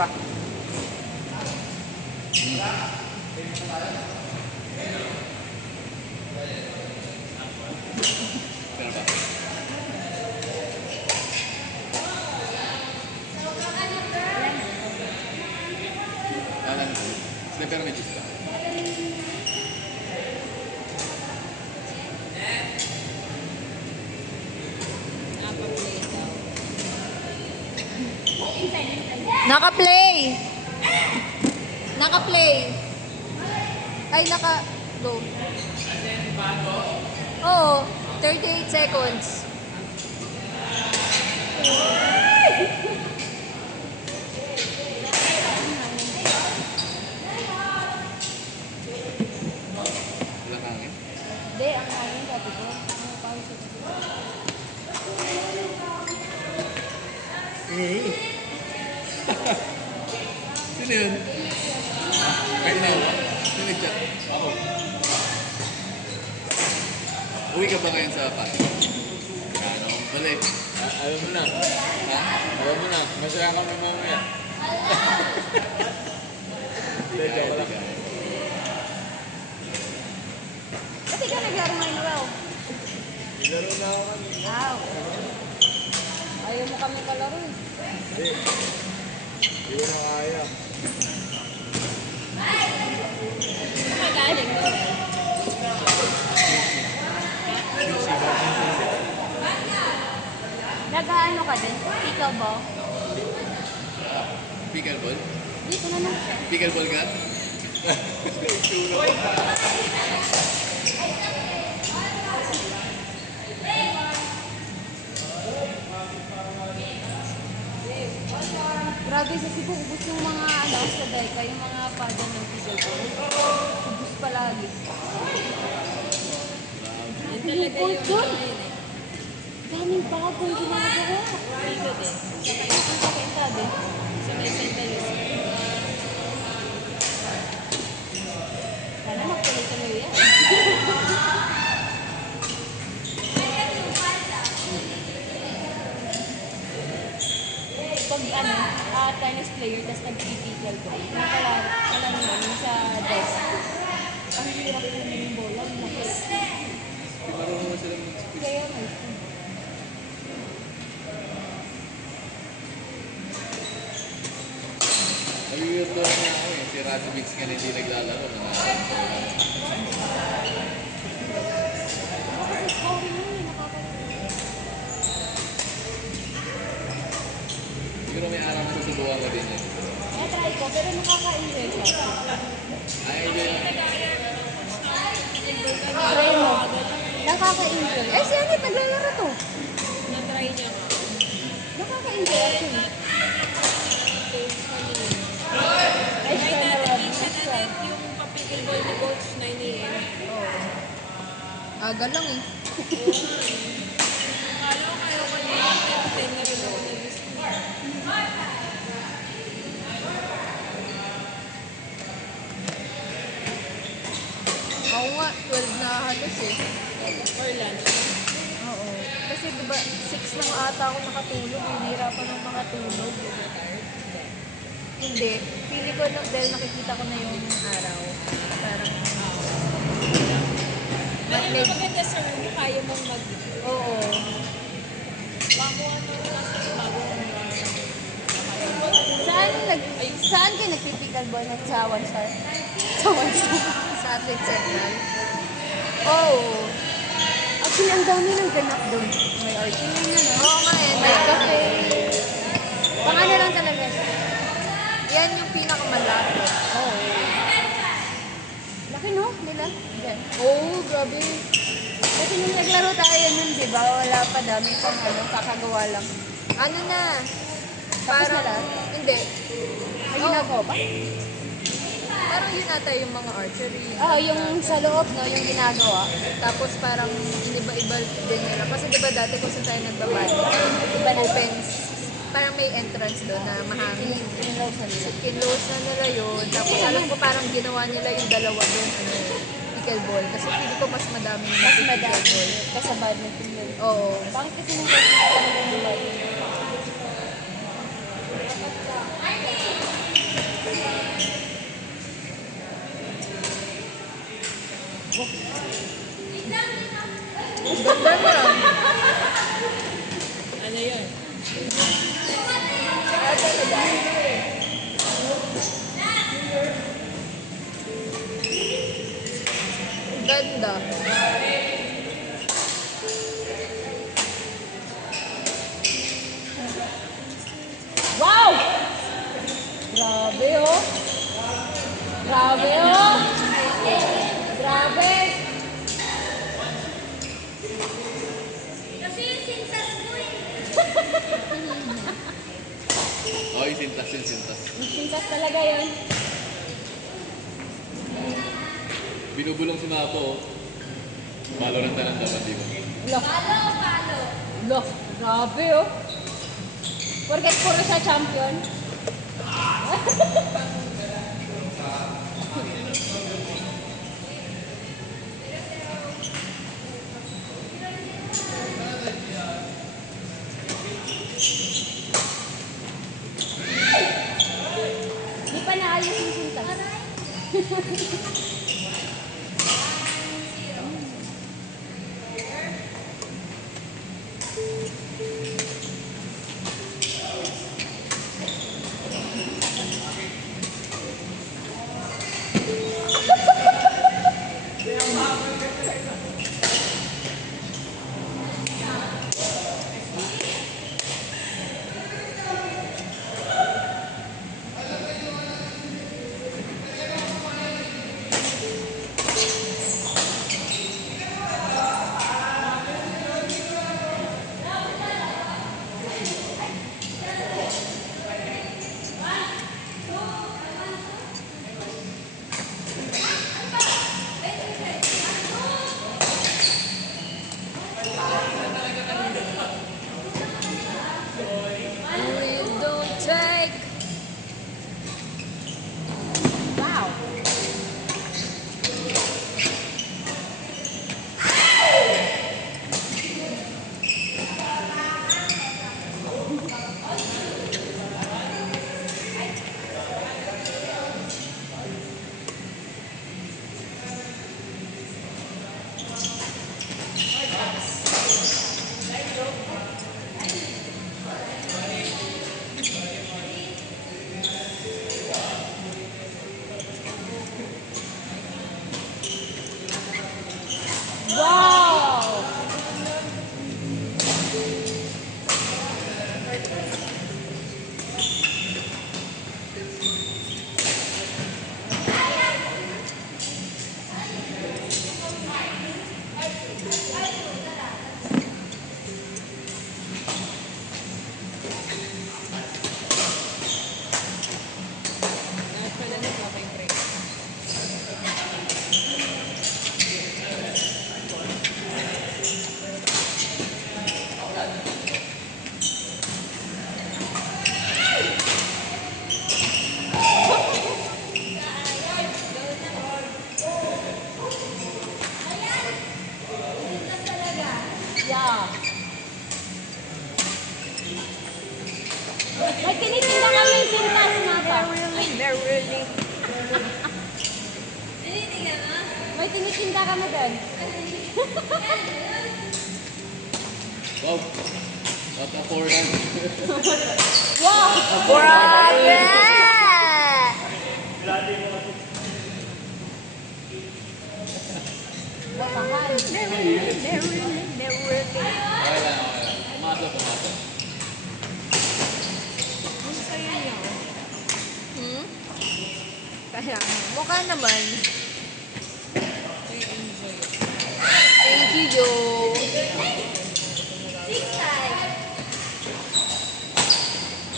Crack. Pero may cheese pa. Naka-play! Naka-play! Ay, naka-go. Oo, 38 seconds. Walang hangin. Hindi, ang hangin sabi ko. Sino yun? Kahit na yun. Sino nag-chat? Ako. Uwi ka ba ngayon sa Pasig? Ano? Balik. Alam mo na. Ha? Alam mo na. Masaya kami mamaya. Hindi, joke lang. Kasi ka naglaro ngayon, Raw. Laro na ako kanina. Wow. Ayaw mo kami kalaro eh. Hindi. Hindi ko na kaya. Magaling mo. Nag-ano ka din? Ikaw ba? Pickleball? Dito na lang siya. Pickleball ka? Grabe sa Cebu, ubus yung mga ano sa Daika, yung mga padan ng pickleball. Ubus palagi. Yan talaga yung daming bagong ginagawa. Dito din. Sa Kainta din. Sa may Santa Lucia. Sana magtuloy-tuloy yan. Pag ano, tennis player, tapos nag-pickle ko. Alam mo, yung sa desk. Ang hirap po yung bola. Di marunong sila mag-speech. Kaya may Nag-weirdo na ako eh. Si Razovic nga na hindi naglalaro. Siguro may araw na susubukan ko din yan. try ko, pero nakaka-enjoy siya. Ay, enjoy. Try mo. Nakaka-enjoy. Eh, si Anit, naglalaro to. Na-try niya nga. Nakaka-enjoy actually. Ay, siya na lang. Siya na net yung papikilball ni Coach 9 AM. Aga lang eh. Akala ko kayo kanina 10 na rin ako nag-miss. Oo nga, 12 na halos eh. For lunch. Oo. Kasi diba, 6 lang ata ako nakatulog. Hinihirapan ng makatulog. Hindi. Pili ko lang dahil nakikita ko na yung araw. Parang... Pero ano maganda sir, kung kaya mong mag... Oo. Bago ano kasi bago Saan kayo nagpipickleball? Sa One Star? Sa One Star? Sa Athlete Central? Oh. Actually, ang dami ng ganap doon. May archery na, no? Oo nga eh. May cafe. Pangano lang talaga siya. Yan yung pinakamalapit. Oo. Laki, no? Nila? Yan. Oo, grabe. Kasi nung naglaro tayo nun, di ba? Wala pa, dami pang ano, kakagawa lang. Ano na? Tapos na lahat? Hindi. May ginagawa pa? Parang yun ata yung mga archery. Yung sa loob, no? Yung ginagawa. Tapos parang iba-iba din nila. Kasi di ba dati kung saan tayo nagbabadminton, iba open, parang may entrance doon na mahangin. Kinlose na nila yun. Tapos alam ko parang ginawa nila yung dalawa doon, ano, pickleball. Kasi hindi ko mas madami yung pickleball. Kasi sa badminton yun. Oo. Bakit kasi nung talagang buhay? ganda. Wow! Grabe oh. Grabe oh. Grabe. Kasi yung sinsas ko eh. Oh, yung sintas, yung sintas. Sintas talaga yun. Binubulong si Mapo. Oh. Valorant na lang dapat, di ba? Look. Look. Grabe oh. Porket puro siya champion. Di pa naayos yung sintas. We don't take. Wow. Wow! Yeah. May tinitinda kami sintas nga pa. Merrily. May tinitinda kami doon. Wow! What a forehand. Wow! Grabe! Bakahan. Merrily. Okay lang, okay lang. Pumasok, pumasok. Kaya, mukha naman. Thank you, Joe.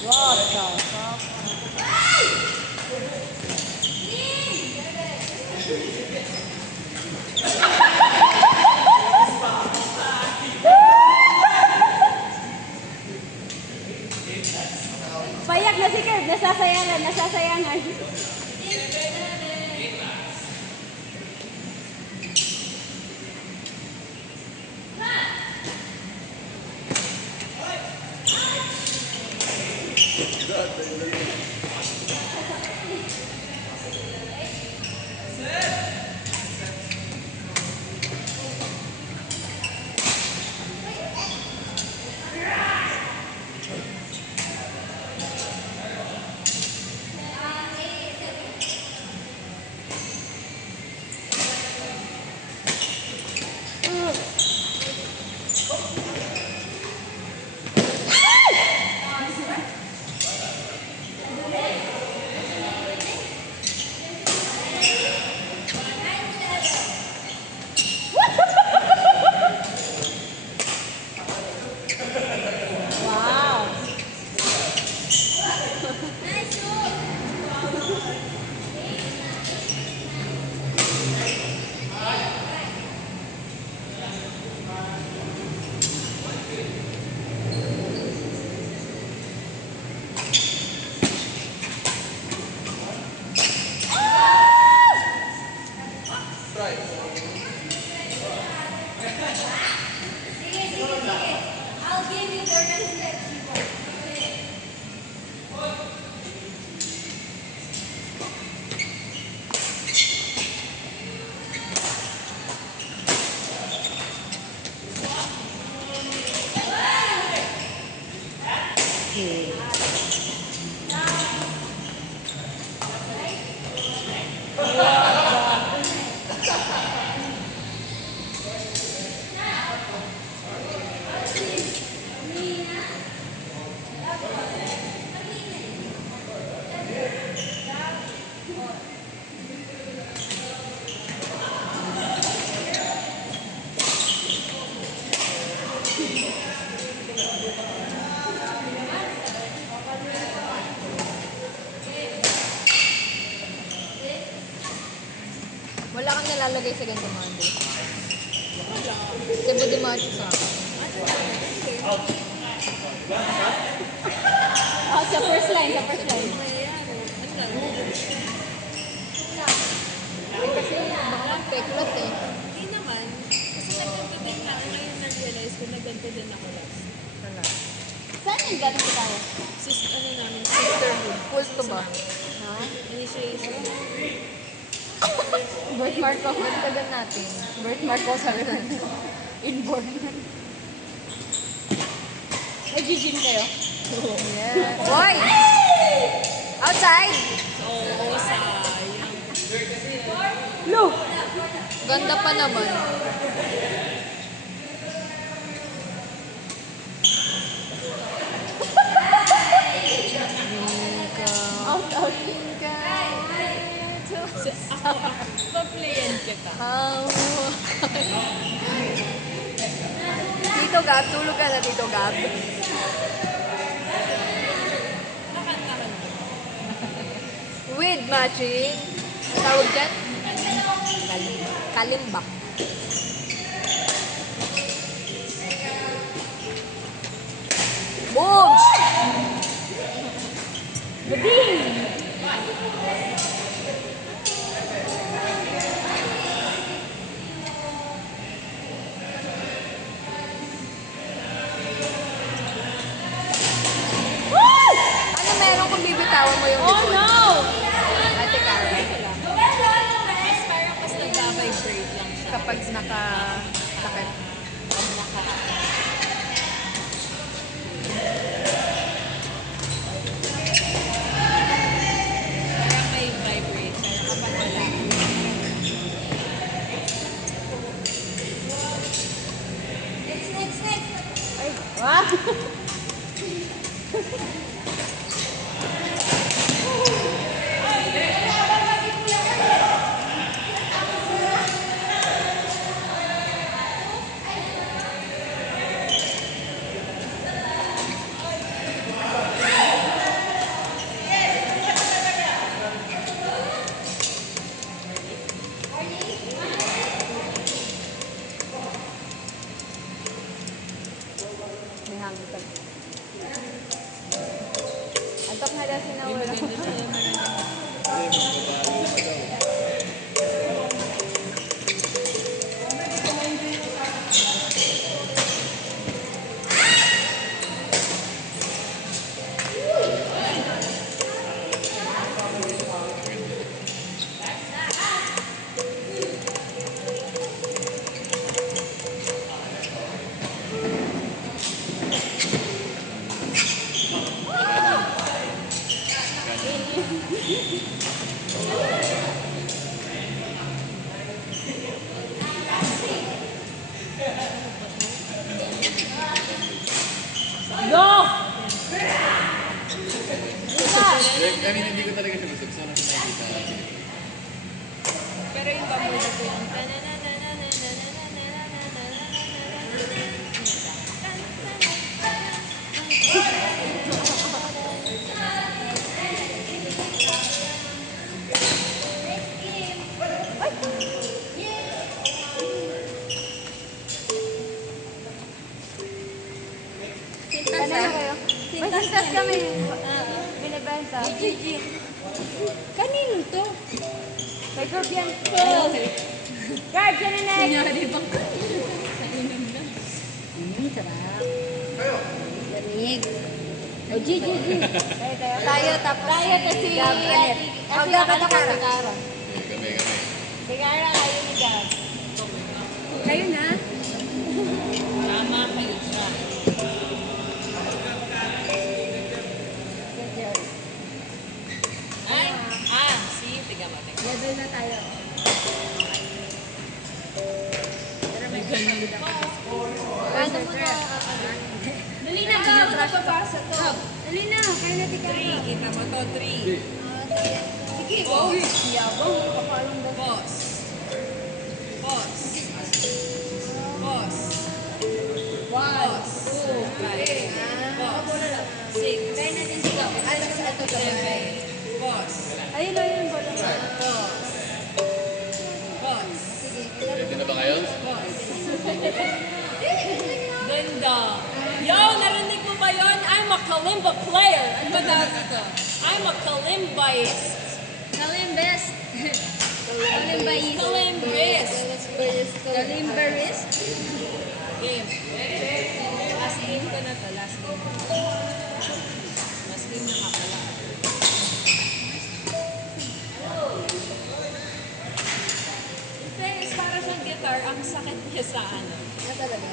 What the fuck? Payak na si Kurt, nasasayangan. Wala kang nalalagay sa ganito, Monday. Wala. Cebu de Macho sa akin. Ah, sa first line, sa first line. Mayayari. Ano? Eh, kasi baka mag-peklat eh. Hindi naman. Kasi nagganto din na, ngayon na-realize ko, nagganto din ako last. Saan yung galing tayo? Ano namin, sisterhood. Pulto ba? Ha? Initiation. Birthmark ko. Gantagan natin. Birthmark ko sa rin. Inborn. Nag-gym kayo? Yeah. Boy! Outside! Oo, sayang. Lo! Ganda pa naman. Out, out. Pa-playan kita. How? Tito Gab, tulog ka na Tito Gab. Nakanta ka na. With matching. Tawag dyan? Kalimba. Boom! Bading! Ano meron kung bibitawan mo yung Oh likod? no! Ate Karen, Mas parang mas nag-vibrate lang siya. kapag naka-takip. Pag naka... Parang may vibrate. Pero kapag wala. Ay, wah! May hangin pa. Antok nga daw si Hindi Nawala. maganda siya. Maraming Hindi, magbabago pa daw. I mean, hindi ko talaga siya gusto. Gusto ko lang siya nakikita. Pero yung bamboo dito yung... Ano na kayo? May sintas kami. Binibenta. Kanino to? Kay Curb yan. Curb, yan na next. Kunyari bang kainan na? Sarap. Lamig. O, G. Tayo, tapos. Tayo, tapos si Gab. Ang Gab at Kara. Kami. Si Kara, kayo ni Gab. Kayo na. Tama kayo siya. Ay! See? Tiga mo. Level na tayo. May ganun pa. Ano mo na? Dali na, Gab. Napapasa to. Dali na, kayo na tika. 3. Kita mo to, 3. Sige, go. Yabang, kapalong ba? Pause. Pause. Pause. 1, 2, 3. Six. Try natin si Gab. Alas, ito to. 7. Pause. Ayun, bola. Pause. Pause. kalimba player. Ano ba tawag ito? I'm a kalimbaist. Kalimbest. Kalimbayist. Kalimbaist. Kalimbarist. Game. Last game ko na to. Last game. Last game na nga pala. In fairness, para siyang guitar, ang sakit niya sa ano. Na talaga.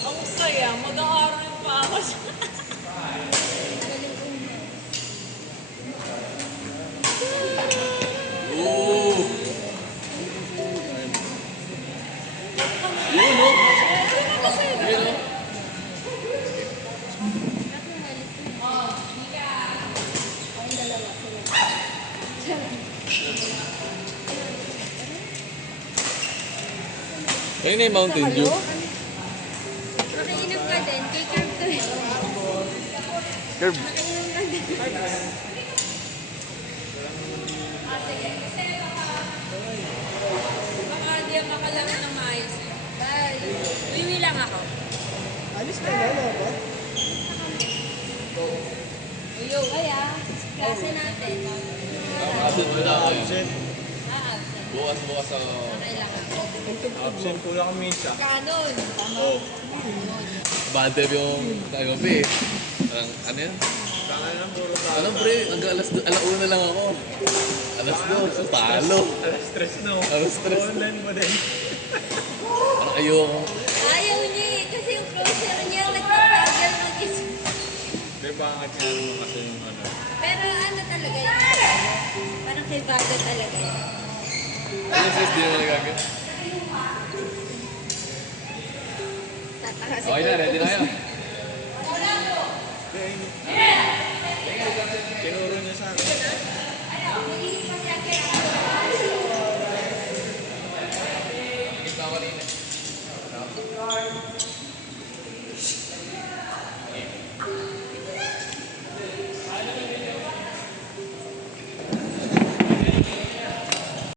Ang saya, mag-aaral pa ako sa... Oo! Yun, no? Yun, no? Ayun na yung Mountain Dew. Makainom ka din. Kay Curb to eh. Curb. Makainom ka din. Baka di ako makalaman ng maayos. Bye. Wiwi lang ako. Alis ka na, no? Ba? Uyo. Kaya, klase natin. Absent mo na ako. Absent. Absent. Bukas sa... Kailangan. Absent ko lang kami isa. Kanon. Tama. Oh. Bad trip yung kagabi. Parang, ano yan? Kaya lang puro tao. Ano pre, alauna lang ako. Alas 2, talo. Alas stress na. Alas stress na. Online mo din. Parang ayoko. Ayaw niya eh. Kasi yung closer niya, nagpapagal mag-isip. May pangat nga naman kasi yung ano. Pero ano talaga yun? Parang kay Baga talaga yun. Ano sis, di naman nagagawin? Tataka si Okay na, ready na kayo. Kaya